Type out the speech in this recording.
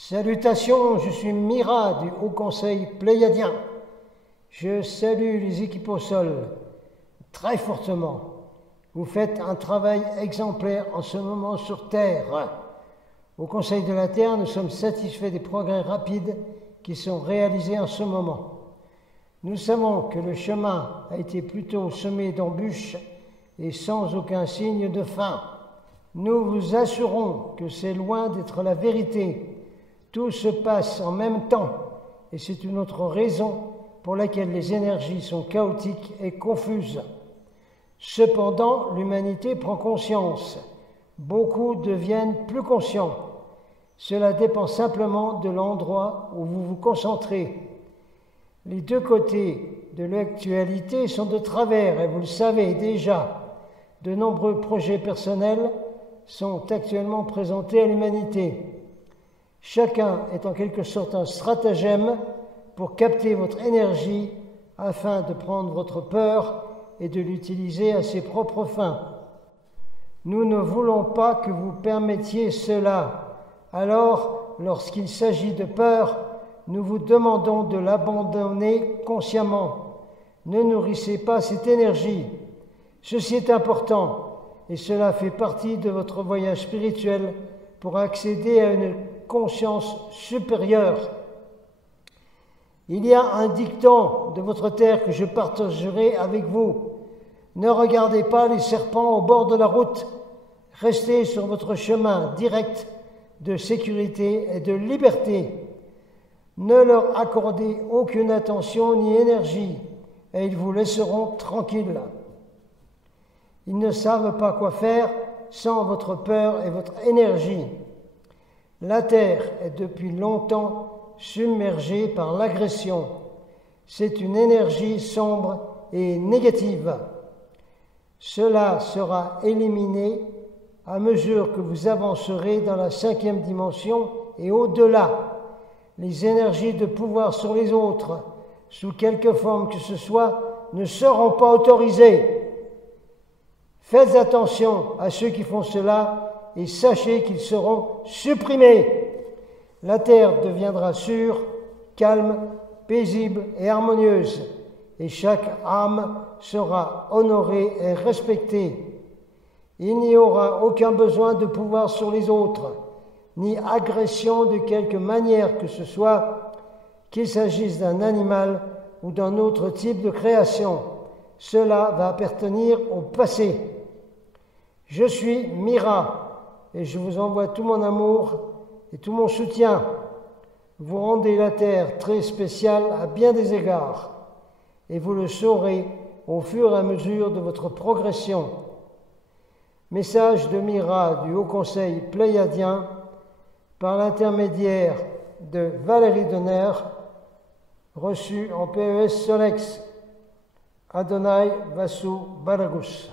Salutations, je suis Mira du Haut Conseil Pléiadien. Je salue les équipes au sol très fortement. Vous faites un travail exemplaire en ce moment sur Terre. Au Conseil de la Terre, nous sommes satisfaits des progrès rapides qui sont réalisés en ce moment. Nous savons que le chemin a été plutôt semé d'embûches et sans aucun signe de fin. Nous vous assurons que c'est loin d'être la vérité. Tout se passe en même temps et c'est une autre raison pour laquelle les énergies sont chaotiques et confuses. Cependant, l'humanité prend conscience. Beaucoup deviennent plus conscients. Cela dépend simplement de l'endroit où vous vous concentrez. Les deux côtés de l'actualité sont de travers et vous le savez déjà. De nombreux projets personnels sont actuellement présentés à l'humanité. Chacun est en quelque sorte un stratagème pour capter votre énergie afin de prendre votre peur et de l'utiliser à ses propres fins. Nous ne voulons pas que vous permettiez cela. Alors, lorsqu'il s'agit de peur, nous vous demandons de l'abandonner consciemment. Ne nourrissez pas cette énergie. Ceci est important et cela fait partie de votre voyage spirituel pour accéder à une conscience supérieure. Il y a un dicton de votre terre que je partagerai avec vous. Ne regardez pas les serpents au bord de la route. Restez sur votre chemin direct de sécurité et de liberté. Ne leur accordez aucune attention ni énergie et ils vous laisseront tranquilles. Ils ne savent pas quoi faire sans votre peur et votre énergie. La Terre est depuis longtemps submergée par l'agression. C'est une énergie sombre et négative. Cela sera éliminé à mesure que vous avancerez dans la 5e dimension et au-delà. Les énergies de pouvoir sur les autres, sous quelque forme que ce soit, ne seront pas autorisées. Faites attention à ceux qui font cela et sachez qu'ils seront supprimés. La terre deviendra sûre, calme, paisible et harmonieuse, et chaque âme sera honorée et respectée. Il n'y aura aucun besoin de pouvoir sur les autres, ni agression de quelque manière que ce soit, qu'il s'agisse d'un animal ou d'un autre type de création. Cela va appartenir au passé. Je suis Mira et je vous envoie tout mon amour et tout mon soutien. Vous rendez la Terre très spéciale à bien des égards et vous le saurez au fur et à mesure de votre progression. Message de Mira du Haut Conseil Pléiadien par l'intermédiaire de Valérie Donner, reçu en PES Solex. Adonai Vasu Baragus.